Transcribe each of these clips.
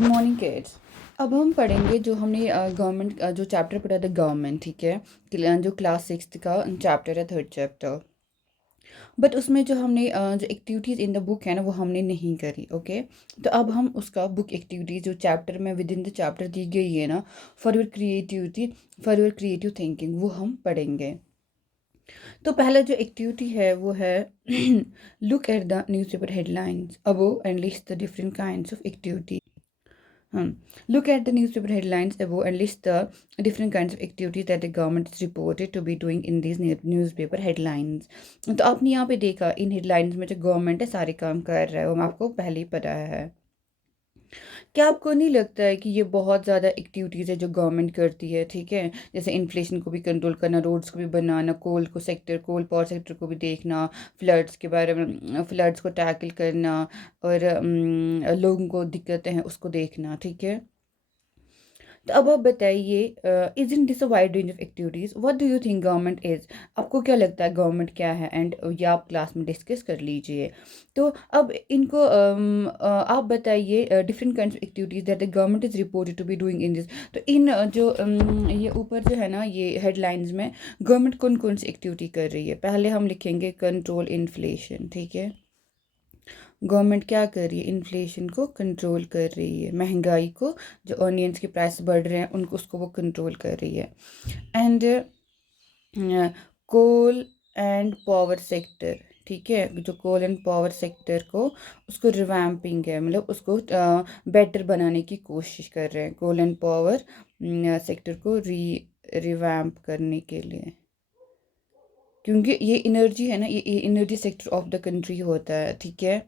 Good morning kids. अब हम पढ़ेंगे जो हमने गवर्नमेंट जो चैप्टर पढ़ा था गवर्नमेंट, ठीक है। जो क्लास सिक्स्थ का चैप्टर है, थर्ड चैप्टर। बट उसमें जो हमने जो एक्टिविटीज़ इन द बुक है ना वो हमने नहीं करी, ओके। तो अब हम उसका बुक एक्टिविटीज़ जो चैप्टर में विद इन द चैप्टर दी गई है ना, for your creativity, for your creative thinking, वो हम पढ़ेंगे। तो पहला जो एक्टिविटी है वो है look at the newspaper headlines above and list the different kinds of activity. Look at the newspaper headlines above and list the different kinds of activities that the government is reported to be doing in these newspaper headlines. तो आपने यहाँ पे देखा इन headlines में जो government है सारे काम कर रहा है, वो आपको पहले ही पता है। क्या आपको नहीं लगता है कि ये बहुत ज़्यादा एक्टिविटीज़ है जो गवर्नमेंट करती है, ठीक है। जैसे इन्फ्लेशन को भी कंट्रोल करना, रोड्स को भी बनाना, कोल पावर सेक्टर को भी देखना, फ्लड्स के बारे में, फ्लड्स को टैकल करना, और लोगों को दिक्कतें हैं उसको देखना, ठीक है। तो अब आप बताइए, is in this a wide range of activities, what do you think government is. आपको क्या लगता है गवर्नमेंट क्या है, एंड ये आप क्लास में डिस्कस कर लीजिए। तो अब इनको आप बताइए different kinds of activities that the government is reported to be doing in this. तो इन जो ये ऊपर जो है ना ये हेडलाइंस में गवर्नमेंट कौन कौन सी एक्टिविटी कर रही है, पहले हम लिखेंगे कंट्रोल इन्फ्लेशन, ठीक है। गवर्नमेंट क्या कर रही है, इन्फ्लेशन को कंट्रोल कर रही है, महंगाई को, जो ऑनियंस के प्राइस बढ़ रहे हैं उनको, उसको वो कंट्रोल कर रही है। And coal and power sector, ठीक है, जो कोल एंड पावर सेक्टर को उसको रिवैम्पिंग है, मतलब उसको बेटर बनाने की कोशिश कर रहे हैं, कोल एंड पावर सेक्टर को रिवैम्प करने के लिए, क्योंकि ये एनर्जी है ना, ये energy sector of the country होता है, ठीक है।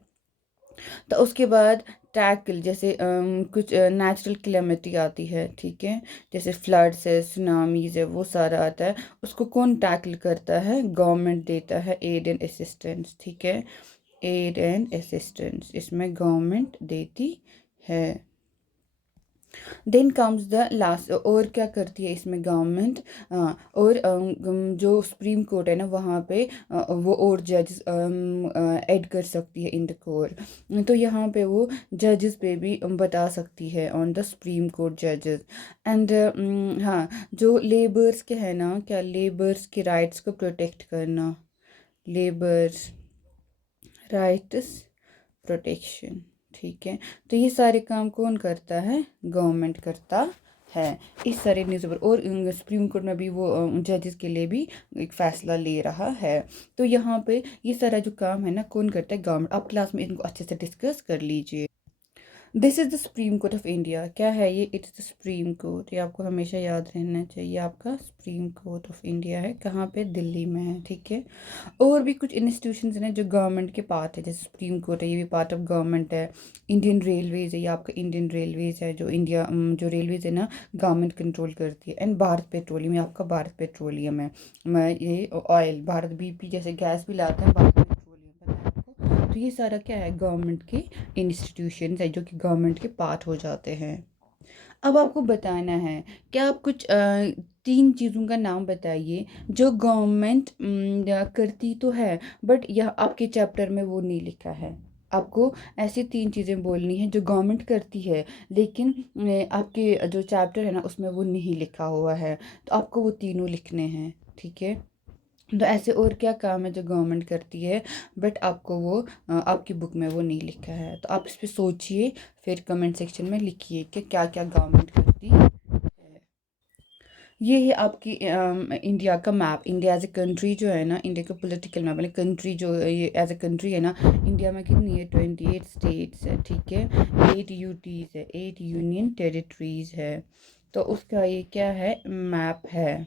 तो उसके बाद टैकल, जैसे कुछ नेचुरल क्लेमिटी आती है, ठीक है, जैसे फ्लड्स है, सुनामीज है, वो सारा आता है, उसको कौन टैकल करता है, गवर्नमेंट देता है एड एंड असिस्टेंस, ठीक है। एड एंड असिस्टेंस इसमें गवर्नमेंट देती है। देन कम्स द लास्ट, और क्या करती है इसमें गवर्नमेंट, और जो सुप्रीम कोर्ट है ना वहाँ पे वो और जजेस ऐड कर सकती है इन द कोर्ट। तो यहाँ पे वो जजेस पे भी बता सकती है ऑन द सुप्रीम कोर्ट जजेस। एंड हाँ, जो लेबर्स के है ना, क्या लेबर्स के राइट्स को प्रोटेक्ट करना, लेबर्स राइट्स प्रोटेक्शन, ठीक है। तो ये सारे काम कौन करता है, गवर्नमेंट करता है। इस सारे न्यूज़पेपर और सुप्रीम कोर्ट में भी वो जजेस के लिए भी एक फ़ैसला ले रहा है। तो यहाँ पे ये सारा जो काम है ना कौन करता है, गवर्नमेंट। आप क्लास में इनको अच्छे से डिस्कस कर लीजिए। This is the supreme court of India, क्या है ये, इट्स द सुप्रीम कोर्ट, ये आपको हमेशा याद रहना चाहिए, आपका सुप्रीम कोर्ट ऑफ इंडिया है, कहाँ पे, दिल्ली में है, ठीक है। और भी कुछ इंस्टीट्यूशंस हैं जो गवर्नमेंट के पार्ट है, जैसे सुप्रीम कोर्ट है, ये भी पार्ट ऑफ गवर्नमेंट है। इंडियन रेलवेज़ है, ये आपका इंडियन रेलवेज़ है, जो इंडिया जो रेलवेज़ है ना गवर्नमेंट कंट्रोल करती है। एंड भारत पेट्रोलियम, ये आपका भारत पेट्रोलियम है, ये ऑयल, भारत बीपी जैसे गैस भी लाता है, भारत पेट्रोलियम, पता है आपको। तो ये सारा क्या है, गवर्नमेंट के इंस्टीट्यूशंस है जो कि गवर्नमेंट के पार्ट हो जाते हैं। अब आपको बताना है, क्या आप कुछ तीन चीज़ों का नाम बताइए जो गवर्नमेंट करती तो है बट यह आपके चैप्टर में वो नहीं लिखा है। आपको ऐसी तीन चीज़ें बोलनी है जो गवर्नमेंट करती है लेकिन आपके जो चैप्टर है ना उसमें वो नहीं लिखा हुआ है, तो आपको वो तीनों लिखने हैं, ठीक है। तो ऐसे और क्या काम है जो गवर्नमेंट करती है बट आपको वो आपकी बुक में वो नहीं लिखा है, तो आप इस पर सोचिए, फिर कमेंट सेक्शन में लिखिए कि क्या क्या गवर्नमेंट करती है। ये है आपकी इंडिया का map. India as a country जो है ना, इंडिया का पॉलिटिकल मैप, मतलब कंट्री जो ये एज ए कंट्री है ना, इंडिया में कितनी है, 28 स्टेट्स है, ठीक है। 8 यूटीज़ है, 8 यूनियन टेरिटरीज है। तो उसका ये क्या है, मैप है।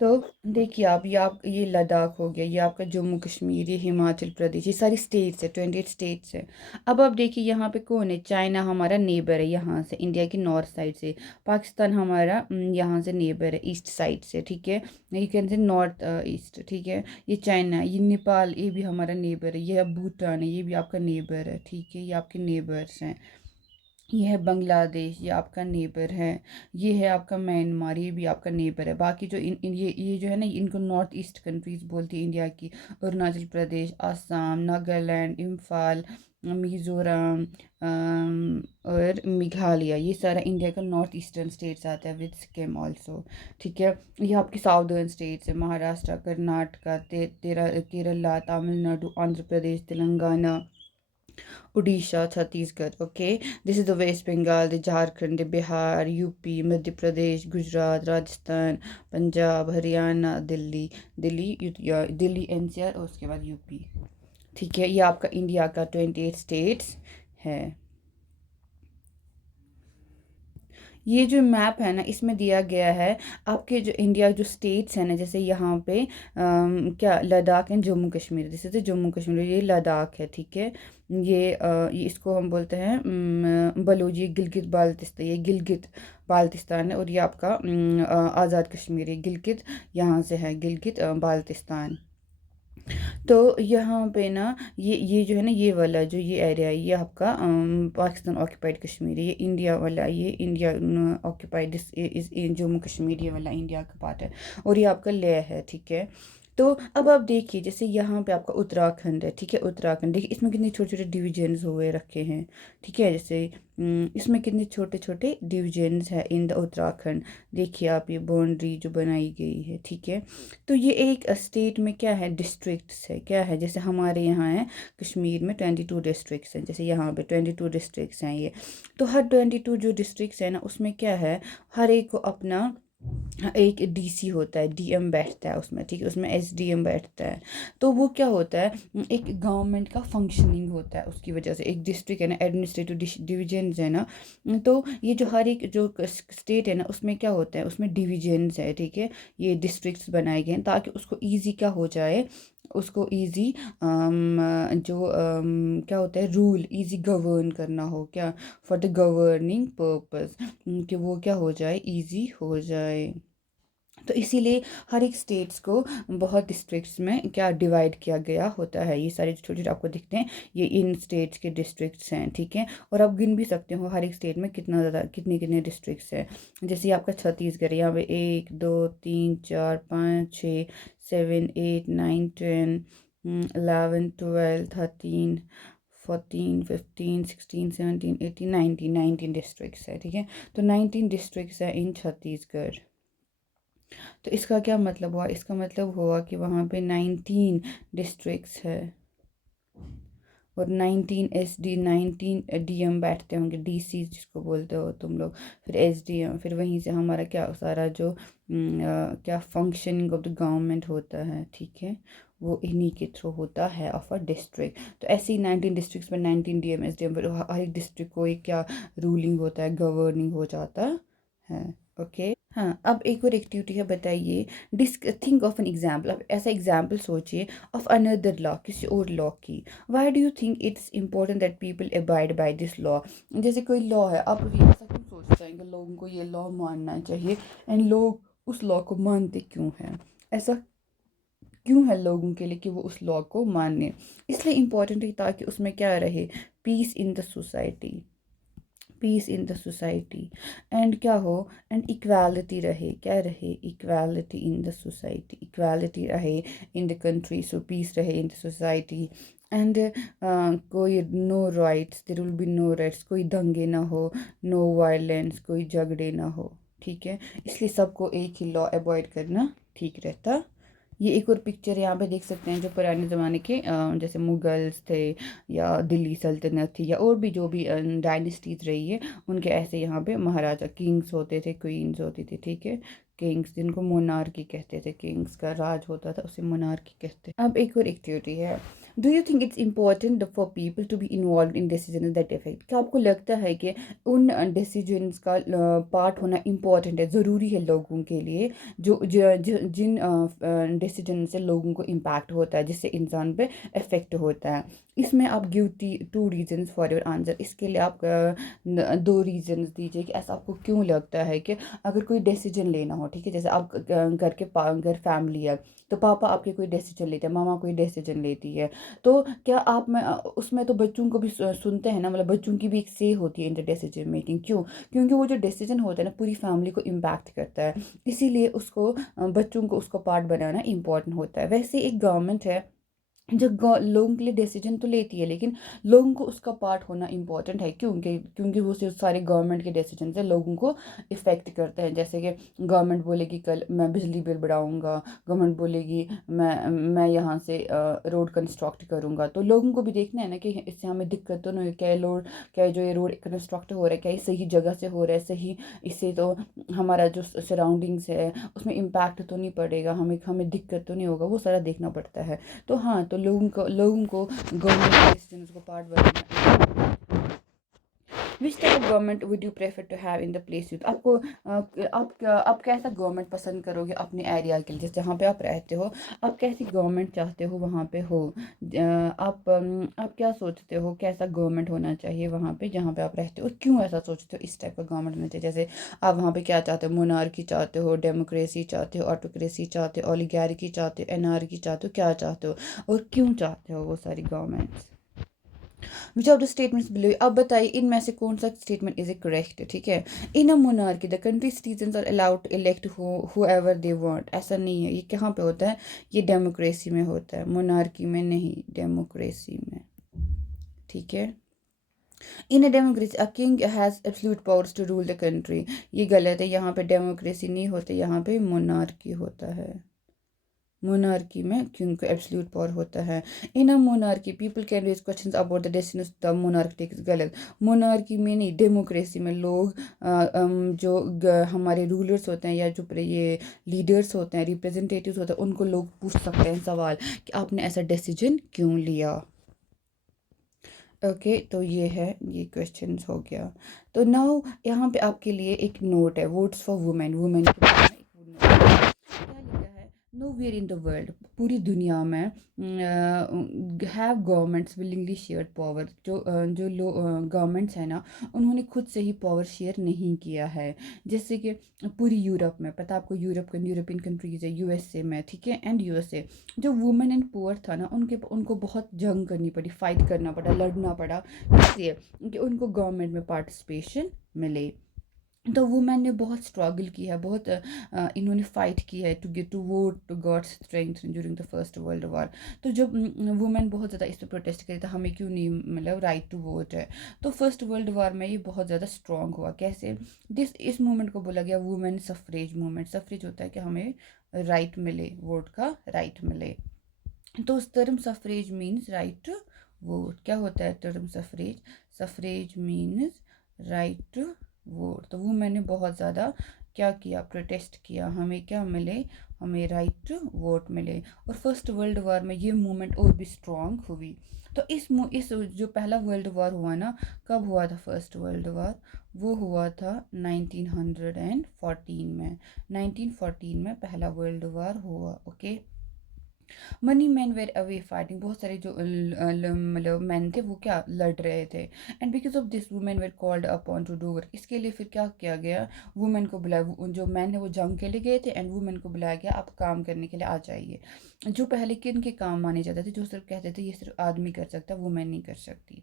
तो देखिए आप ये लद्दाख हो गया, ये आपका जम्मू कश्मीर, ये हिमाचल प्रदेश, ये सारी स्टेट्स है, 28 स्टेट्स है। अब आप देखिए यहाँ पे कौन है, चाइना हमारा नेबर है यहाँ से, इंडिया की नॉर्थ साइड से। पाकिस्तान हमारा यहाँ से नेबर है, ईस्ट साइड से, ठीक है। You can say north east, ठीक है। ये चाइना, ये नेपाल, ये भी हमारा नेबर है। ये अब भूटान है, ये भी आपका नेबर है, ठीक है, ये आपके नेबर्स हैं। ये है बांग्लादेश, ये आपका नेबर है। ये है आपका म्यांमार, ये भी आपका नेबर है। बाकी जो ये जो है ना, इनको नॉर्थ ईस्ट कंट्रीज़ बोलती है इंडिया की। अरुणाचल प्रदेश, असम, नागालैंड, इम्फाल, मिज़ोरम और मेघालय, ये सारा इंडिया का नॉर्थ ईस्टर्न स्टेट्स आता है, विद सिक्किम ऑल्सो। ठीक है, ये आपकी साउदर्न स्टेट्स है, Maharashtra, Karnataka, Kerala, Tamil Nadu, Andhra Pradesh, Telangana, Orissa, Chhattisgarh. Okay, this is the West Bengal, the Jharkhand, the Bihar, UP, Madhya Pradesh, Gujarat, Rajasthan, Punjab, Haryana, Delhi, Delhi NCR और उसके बाद यूपी। ठीक है, ये आपका इंडिया का 28 स्टेट्स है। ये जो मैप है ना, इसमें दिया गया है आपके जो इंडिया जो स्टेट्स हैं ना, जैसे यहाँ पे क्या लद्दाख एंड जम्मू कश्मीर, जैसे जम्मू कश्मीर, ये लद्दाख है। ठीक है, ये इसको हम बोलते हैं बलूची, गिलगित बाल्टिस्तान, ये गिलगित बाल्टिस्तान है। और ये आपका आज़ाद कश्मीर है, गिलगित यहाँ से है, गिलगित बाल्टिस्तान। तो यहाँ पे ना ये जो है ना, ये वाला जो ये एरिया है, ये आपका पाकिस्तान ऑक्यूपाइड कश्मीर है। ये इंडिया वाला, ये इंडिया ऑक्यूपाइड इस जम्मू कश्मीर, ये वाला इंडिया का पार्ट है। और ये आपका लेह है। ठीक है, तो अब आप देखिए, जैसे यहाँ पे आपका उत्तराखंड है। ठीक है, उत्तराखंड देखिए, इसमें कितने छोटे छोटे डिविजन्स हुए रखे हैं। ठीक है, जैसे इसमें कितने छोटे छोटे डिविजन्स है इन द उत्तराखंड। देखिए आप, ये बाउंड्री जो बनाई गई है। ठीक है, तो ये एक स्टेट में क्या है, डिस्ट्रिक्ट्स है, क्या है, जैसे हमारे यहाँ है कश्मीर में 22 डिस्ट्रिक्ट्स हैं, जैसे यहाँ पे 22 डिस्ट्रिक्ट्स हैं ये। तो हर 22 जो डिस्ट्रिक्ट्स हैं ना, उसमें क्या है, हर एक को अपना एक डीसी होता है, डीएम बैठता है उसमें। ठीक है, उसमें एसडीएम बैठता है। तो वो क्या होता है, एक गवर्नमेंट का फंक्शनिंग होता है उसकी वजह से। एक डिस्ट्रिक्ट है ना, एडमिनिस्ट्रेटिव डिविजन्स है ना, तो ये जो हर एक जो स्टेट है ना, उसमें क्या होता है, उसमें डिविजन्स है। ठीक है, ये डिस्ट्रिक्ट्स बनाए गए हैं ताकि उसको ईजी क्या हो जाए, उसको ईजी जो क्या होता है, रूल ईजी गवर्न करना हो, क्या, फॉर द गवर्निंग पर्पस, कि वो क्या हो जाए, ईजी हो जाए। तो इसीलिए हर एक स्टेट्स को बहुत डिस्ट्रिक्ट्स में क्या डिवाइड किया गया होता है। ये सारे छोटे छोटे आपको दिखते हैं, ये इन स्टेट्स के डिस्ट्रिक्ट्स हैं। ठीक है, और आप गिन भी सकते हो हर एक स्टेट में कितना ज़्यादा, कितने कितने डिस्ट्रिक्ट्स हैं। जैसे ये आपका छत्तीसगढ़ है, यहाँ पे 1 2 3 4 5 6 7 8 9 10 11 12 13 14 15 16 17 18 19 डिस्ट्रिक्ट्स है। ठीक है, तो 19 डिस्ट्रिक्ट्स है इन छत्तीसगढ़। तो इसका क्या मतलब हुआ, इसका मतलब हुआ कि वहाँ पे 19 डिस्ट्रिक्ट्स है और 19 एसडी, 19 डीएम बैठते होंगे, डीसी जिसको बोलते हो तुम लोग, फिर एसडीएम, फिर वहीं से हमारा क्या सारा जो क्या फंक्शनिंग ऑफ द गवर्नमेंट होता है। ठीक है, वो इन्हीं के थ्रू होता है ऑफ अ डिस्ट्रिक्ट। तो ऐसे ही 19 डिस्ट्रिक्ट्स में 19 डीएम एसडीएम, फिर हर एक डिस्ट्रिक्ट को एक क्या रूलिंग होता है, गवर्निंग हो जाता है। ओके, हाँ, अब एक और एक्टिविटी है, बताइए, थिंक ऑफ एन एग्जाम्पल। अब ऐसा एग्जाम्पल सोचिए ऑफ अनदर लॉ, किसी और लॉ की। Why do you think it's important that people abide by this law. जैसे कोई लॉ है, आप ये ऐसा क्यों सोचते हैं कि लोगों को ये लॉ मानना चाहिए, एंड लोग उस लॉ को मानते क्यों हैं, ऐसा क्यों है लोगों के लिए कि वो उस लॉ को माने। इसलिए इम्पोर्टेंट है ताकि उसमें क्या रहे, peace in the society, peace in the society, and क्या हो, एंड इक्वालिटी रहे, क्या रहे, equality in the society, equality रहे in the country, so peace रहे इन द सोसाइटी। एंड कोई no riots, there will be no riots, कोई दंगे ना हो, नो वायलेंस, कोई झगड़े ना हो। ठीक है, इसलिए सबको एक ही लॉ अवॉइड करना ठीक रहता। ये एक और पिक्चर यहाँ पे देख सकते हैं, जो पुराने ज़माने के जैसे मुगल्स थे या दिल्ली सल्तनत थी या और भी जो भी डायनेस्टीज रही है, उनके ऐसे यहाँ पे महाराजा किंग्स होते थे, क्वींस होती थी। ठीक है, किंग्स जिनको मोनार्की कहते थे, किंग्स का राज होता था, उसे मोनार्की कहते हैं। अब एक और एक्टिविटी है, do you think it's important for people to be involve in decision that effect. क्या आपको लगता है कि उन डिसीजंस का पार्ट होना इम्पॉर्टेंट है, ज़रूरी है लोगों के लिए, जिन डिसीजन से लोगों को इम्पैक्ट होता है, जिससे इंसान पे इफेक्ट होता है। इसमें आप give 2 reasons for your answer. इसके लिए आप 2 रीजन्स दीजिए कि ऐसा आपको क्यों लगता है कि अगर कोई डिसीजन लेना हो। ठीक है, जैसे आप घर फैमिली है, तो पापा आपके कोई डिसीजन लेते हैं, मामा कोई डिसीजन लेती है, तो क्या आप में उसमें तो बच्चों को भी सुनते हैं ना, मतलब बच्चों की भी एक से होती है इन द डिसीजन मेकिंग। क्यों, क्योंकि वो जो डिसीजन होता है ना, पूरी फैमिली को इम्पैक्ट करता है, इसीलिए उसको बच्चों को उसको पार्ट बनाना इम्पॉर्टेंट होता है। वैसे एक गवर्नमेंट है, जो लोगों के लिए डिसीजन तो लेती है, लेकिन लोगों को उसका पार्ट होना इम्पोर्टेंट है, क्योंकि क्योंकि वो सिर्फ सारे गवर्नमेंट के डिसीजन से लोगों को इफ़ेक्ट करते हैं। जैसे कि गवर्नमेंट बोलेगी कल मैं बिजली बिल बढ़ाऊंगा, गवर्नमेंट बोलेगी मैं यहाँ से रोड कंस्ट्रक्ट करूँगा, तो लोगों को भी देखना है ना कि इससे हमें दिक्कत तो नहीं, क्या रोड, क्या जो ये रोड कंस्ट्रक्ट हो रहा है क्या ये सही जगह से हो रहा है, सही, इससे तो हमारा जो सराउंडिंग्स है उसमें इम्पैक्ट तो नहीं पड़ेगा, हमें हमें दिक्कत तो नहीं होगा, वो सारा देखना पड़ता है। तो हाँ, तो लोगों को गवर्नमेंट के डिसीजंस को पार्ट बनाना। Which type of government would you prefer to have in the place youth? आपको आप कैसा गवर्नमेंट पसंद करोगे अपने एरिया के लिए, जैसे जहाँ पे आप रहते हो, आप कैसी गवर्नमेंट चाहते हो वहाँ पे हो? आप क्या सोचते हो कैसा गवर्नमेंट होना चाहिए वहाँ पे जहाँ पे आप रहते हो, और क्यों ऐसा सोचते हो इस टाइप का गवर्नमेंट होना चाहिए? जैसे आप वहाँ पे क्या चाहते हो, मोनार्की चाहते हो, डेमोक्रेसी चाहते हो, ऑटोक्रेसी चाहते हो, ओलिगार्की चाहते हो, एनार्की चाहते हो, क्या चाहते हो और क्यों चाहते हो वो सारी governments? Which of the statements below, अब बताइए इनमें से कौन सा स्टेटमेंट इज ए करेक्ट, ठीक है? In a monarchy the country citizen are allowed to elect whoever they want, ऐसा नहीं है, ये कहाँ पे होता है? ये डेमोक्रेसी में होता है, मोनार्की में नहीं, डेमोक्रेसी में, ठीक है? In a democracy a king has absolute powers to rule the country, ये गलत है, यहाँ पे डेमोक्रेसी नहीं होता, यहाँ पे मोनार्की होता है। मोनार्की में किंग को एब्सोल्यूट पावर होता है। In a monarchy people can raise questions about the destiny of the monarch takes, गलत। मोनार्की में नहीं, डेमोक्रेसी में लोग जो हमारे रूलर्स होते हैं या जो ये लीडर्स होते हैं, रिप्रेजेंटेटिव्स होते हैं, उनको लोग पूछ सकते हैं सवाल कि आपने ऐसा डिसीजन क्यों लिया। ओके, तो ये है, ये क्वेश्चन हो गया। तो नाउ यहाँ पे आपके लिए एक नोट है, वोट्स फॉर वुमेन, वुमेन के बारे में एक नोट है। क्या लिखा है? Nowhere in the world, पूरी दुनिया में have governments willingly share power, जो गवर्नमेंट्स हैं ना, उन्होंने खुद से ही पावर शेयर नहीं किया है। जैसे कि पूरी यूरोप में, पता आपको, यूरोपियन कंट्रीज है, यूएसए में, ठीक है, एंड यूएसए, जो वुमेन एंड पुअर था ना, उनको बहुत जंग करनी पड़ी, फाइट करना पड़ा, लड़ना पड़ा, इसलिए कि उनको गवर्नमेंट में पार्टिसिपेशन मिले। तो वुमेन ने बहुत स्ट्रगल किया है, बहुत इन्होंने फाइट की है to get to vote to god strength during the first world war. तो जब वुमेन बहुत ज़्यादा इस पर प्रोटेस्ट करी था, हमें क्यों नहीं, मतलब राइट टू वोट है, तो फर्स्ट वर्ल्ड वॉर में ये बहुत ज़्यादा स्ट्रॉन्ग हुआ। कैसे? इस मूवमेंट को बोला गया वुमेन सफरेज मूवमेंट। सफरेज होता है कि हमें राइट मिले, वोट का राइट मिले। तो उस term suffrage means right to vote. क्या होता है term suffrage? Suffrage means right to vote. तो वो मैंने बहुत ज़्यादा क्या किया, प्रोटेस्ट किया, हमें क्या मिले, हमें राइट टू वोट मिले। और फर्स्ट वर्ल्ड वॉर में ये मूवमेंट और भी स्ट्रॉन्ग हुई। तो इस जो पहला वर्ल्ड वॉर हुआ ना, कब हुआ था फर्स्ट वर्ल्ड वॉर? वो हुआ था 1914 में। 1914 में पहला वर्ल्ड वॉर हुआ। Okay, many men were away fighting, बहुत सारे जो मतलब मैन थे वो क्या लड़ रहे थे। And because of this women where called upon two do work, इसके लिए फिर क्या किया गया, वुमेन को बुलाया, जो मैन है वो जंग के लिए गए थे, एंड वुमेन को बुलाया गया, आप काम करने के लिए आ जाइए। जो पहले किन के काम माने जाते थे, जो सिर्फ कहते थे ये सिर्फ आदमी कर सकता है, वुमेन नहीं कर सकती।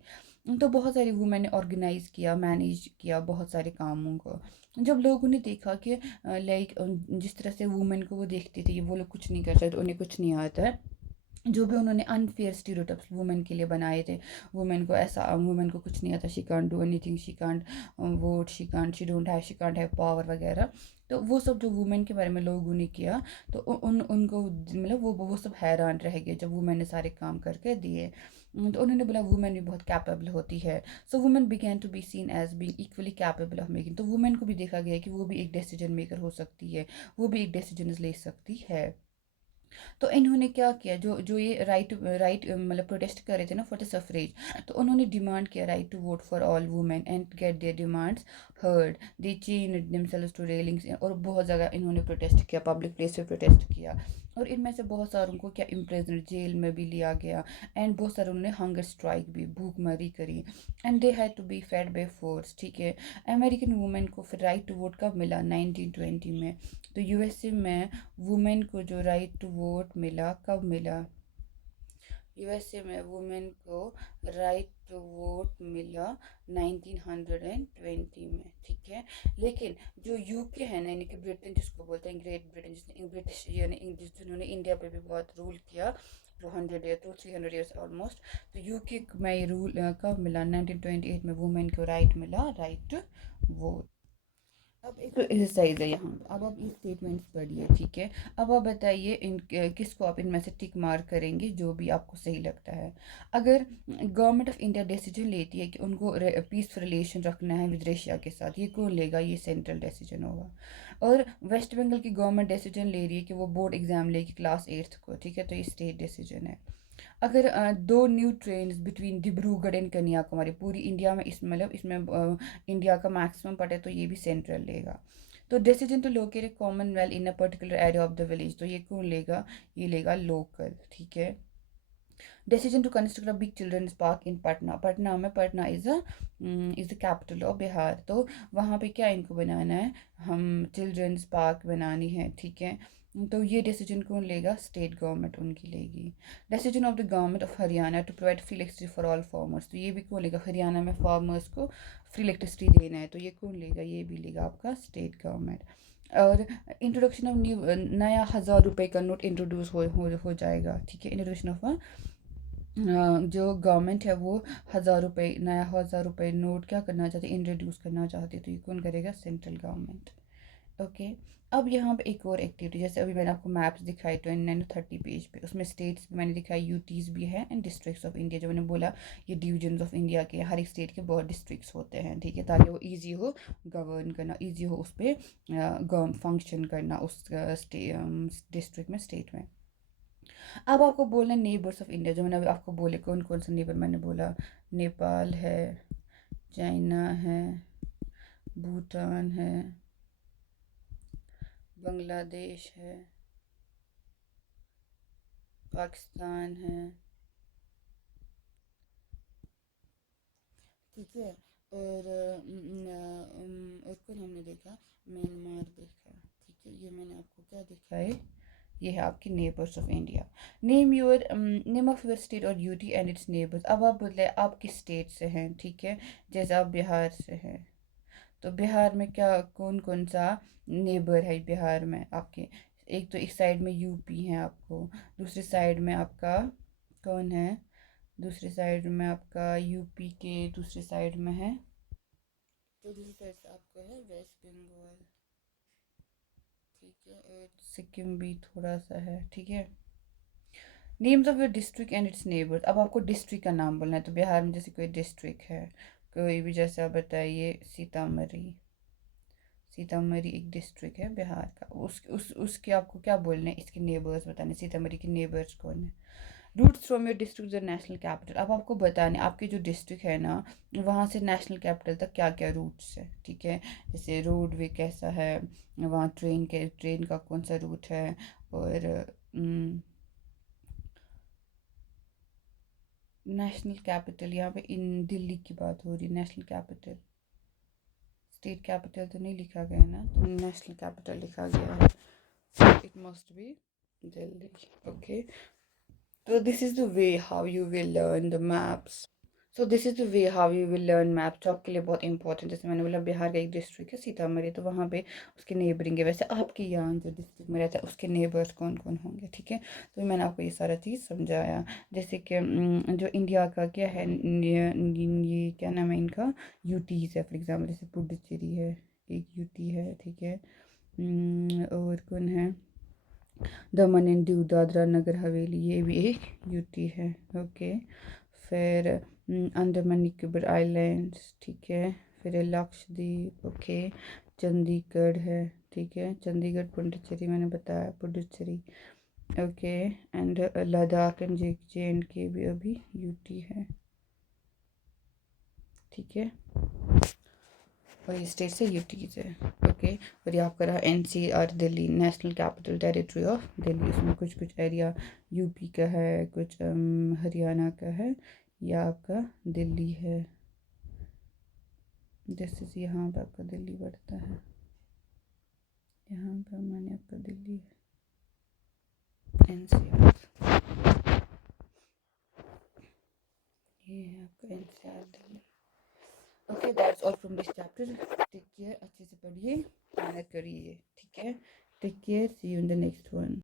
तो बहुत सारी वुमेन ने ऑर्गेनाइज किया, मैनेज किया बहुत सारे कामों को। जब लोगों ने देखा कि लाइक जिस तरह से वुमेन को वो देखते थे, ये वो लोग कुछ नहीं कर सकते, उन्हें कुछ नहीं आता है, जो भी उन्होंने अनफेयर स्टीरियोटाइप्स वुमेन के लिए बनाए थे, वुमेन को ऐसा, वुमेन को कुछ नहीं आता, she can't do anything, she can't vote, she can't have power वगैरह। तो वो सब जो वुमेन के बारे में लोगों ने किया, तो उनको मतलब वो सब हैरान रह गए जब वुमेन ने सारे काम करके दिए। तो उन्होंने बोला वुमेन भी बहुत कैपेबल होती है। So women began to be seen as being equally capable of making, तो वुमेन को भी देखा गया कि वो भी एक डिसीजन मेकर हो सकती है, वो भी एक डिसीजन ले सकती है। तो इन्होंने क्या किया, जो जो ये राइट राइट मतलब प्रोटेस्ट कर रहे थे ना फॉर द सफरेज, तो उन्होंने डिमांड किया right to vote for all women and get their demands heard. They chained themselves to railings, और बहुत जगह इन्होंने प्रोटेस्ट किया, पब्लिक प्लेस पे प्रोटेस्ट किया। और इनमें से बहुत सारों को क्या इम्प्रिजन, जेल में भी लिया गया, एंड बहुत सारों ने हंगर स्ट्राइक भी, भूखमरी करी, and they had to be fed by force, ठीक है। अमेरिकन वुमेन को फिर राइट टू वोट कब मिला? 1920 में। तो यूएसए में वुमेन को जो राइट टू वोट मिला, कब मिला? यूएसए में वुमेन को राइट टू वोट मिला 1920 में, ठीक है। लेकिन जो यूके है ना, यानी कि ब्रिटेन जिसको बोलते हैं, ग्रेट ब्रिटेन, जिसने ब्रिटिश यानी जिन्होंने इंडिया पे भी बहुत रूल किया 200 ईयर टू 300 ईयर्स ऑलमोस्ट। तो यूके में ये रूल कब मिला? 1928 में वुमेन को राइट मिला, राइट टू वोट। अब एक तो एक्सरसाइज है यहाँ। अब आप ये स्टेटमेंट्स पढ़िए, ठीक है। अब आप बताइए इन किसको आप इनमें से टिक मार्क करेंगे, जो भी आपको सही लगता है। अगर गवर्नमेंट ऑफ इंडिया डिसीजन लेती है कि उनको पीसफुल रिलेशन रखना है विद रशिया के साथ, ये कौन लेगा? ये सेंट्रल डिसीजन होगा। और वेस्ट बंगाल की गवर्नमेंट डिसीजन ले रही है कि वो बोर्ड एग्जाम लेगी क्लास 8 को, ठीक है, तो ये स्टेट डिसीजन है। अगर दो new train between Dibrugarh and Kanyakumari, पूरी इंडिया में इस मतलब इसमें इंडिया का मैक्सिमम पड़े, तो ये भी सेंट्रल लेगा। तो decision to locate commonwealth in a particular area of the village, तो ये कौन लेगा? ये लेगा लोकल, ठीक है। Decision to construct a big children's park in Patna, Patna में, Patna is the capital of Bihar, तो वहाँ पे क्या इनको बनाना है? हम चिल्ड्रंस पार्क बनानी है, ठीक है। तो ये डिसीजन कौन लेगा? स्टेट गवर्नमेंट उनकी लेगी। Decision of the government of Haryana to provide free electricity for all farmers, तो ये भी कौन लेगा? हरियाणा में फार्मर्स को फ्री इलेक्ट्रिसिटी देना है, तो ये कौन लेगा? ये भी लेगा आपका स्टेट गवर्नमेंट। और इंट्रोडक्शन ऑफ न्यू, नया 1000 रुपये का नोट इंट्रोड्यूस हो जाएगा, ठीक है। इंट्रोडक्शन ऑफ जो गवर्नमेंट है वो 1000 रुपये, नया 1000 रुपये नोट क्या करना चाहती है? इंट्रोड्यूस करना चाहती है, तो ये कौन करेगा? Central government. ओके। अब यहाँ पे एक और एक्टिविटी, जैसे अभी मैंने आपको मैप्स दिखाई 29-30 पेज पे, उसमें स्टेट्स भी मैंने दिखाई, यूटीज़ भी है एंड डिस्ट्रिक्ट्स ऑफ इंडिया। जो मैंने बोला ये डिवीजन्स ऑफ इंडिया के, हर एक स्टेट के बहुत डिस्ट्रिक्ट्स होते हैं, ठीक है, ताकि वो ईजी हो गवर्न करना, ईजी हो उस पर फंक्शन करना उस डिस्ट्रिक्ट में, स्टेट में। अब आपको बोलना है नेबर्स ऑफ इंडिया, जो मैंने अभी आपको बोले कौन कौन सा नेबर मैंने बोला। नेपाल है, चाइना है, भूटान है, बांग्लादेश है, पाकिस्तान है, ठीक है। और और कौन हमने देखा? म्यांमार देखा, ठीक है। ये मैंने आपको क्या दिखाए? ये है आपकी neighbours of India. Name of your state और यूटी एंड इट्स नेबर्स। अब आप बोले आप किस स्टेट से हैं, ठीक है। जैसे आप बिहार से हैं, तो बिहार में क्या कौन कौन सा नेबर है बिहार में आपके? एक तो इस साइड में यूपी है आपको, दूसरी साइड में आपका कौन है? दूसरी साइड में आपका यूपी के दूसरी साइड में है, तो दूसरी साइड से आपका है वेस्ट बंगाल, ठीक है। और सिक्किम भी थोड़ा सा है, ठीक है। Names of your district and it's neighbours. अब आपको डिस्ट्रिक्ट का नाम बोलना है, तो बिहार में जैसे कोई डिस्ट्रिक्ट है, कोई भी, जैसे आप बताइए सीतामढ़ी, सीतामढ़ी एक डिस्ट्रिक्ट है बिहार का, उसके आपको क्या बोलना है? इसके नेबर्स बताने, सीतामढ़ी के नेबर्स कौन है। Routes from your district the national capital. अब आपको बताने आपके जो डिस्ट्रिक्ट है ना, वहाँ से नेशनल कैपिटल तक क्या क्या रूट्स है, ठीक है। जैसे रोड वे कैसा है वहाँ, ट्रेन का कौन सा रूट है, और नेशनल कैपिटल, यहाँ पे इन दिल्ली की बात हो रही है। नेशनल कैपिटल, स्टेट कैपिटल तो नहीं लिखा गया ना, तो नेशनल कैपिटल लिखा गया है, it must be Delhi, okay. So this is the way how you will learn the maps. So this is the way how you will learn map, जो आपके लिए बहुत इंपॉर्टेंट। जैसे मैंने बोला बिहार का एक डिस्ट्रिक्ट है सीतामढ़ी, तो वहाँ पे उसके नेबरिंग है। वैसे आपके यहाँ जो डिस्ट्रिक्ट में रहता है उसके नेबर्स कौन कौन होंगे, ठीक है। तो मैंने आपको ये सारा चीज़ समझाया। जैसे कि जो इंडिया का क्या है, ये क्या नाम है इनका, यूटीज़ है। फॉर एग्जाम्पल जैसे पुडुचेरी है, एक यूटी है, ठीक है। और कौन है? दमन एंड दीव, दादरा नगर हवेली, ये भी एक यूटी है, ओके। फिर अंडमान निकोबार आइलैंड्स, ठीक है। फिर है लक्षद्वीप, ओके। चंडीगढ़ है, ठीक है। चंडीगढ़ पुडुचेरी मैंने बताया, Puducherry, okay. And Ladakh and J and के भी अभी यूटी है, ठीक है। और ये स्टेट से यूटीज है, ओके। और ये आपका रहा NCR Delhi, national capital territory of Delhi. इसमें कुछ कुछ एरिया यूपी का है, कुछ हरियाणा का है, या आपका दिल्ली है। जैसे यहाँ पे आपका दिल्ली पड़ता है, यहाँ पे मैंने आपका दिल्ली है, NCR, okay, that's all from this chapter. Take care, अच्छे से पढ़िए, मेहनत करिए, ठीक है। Take care, see you in the next one.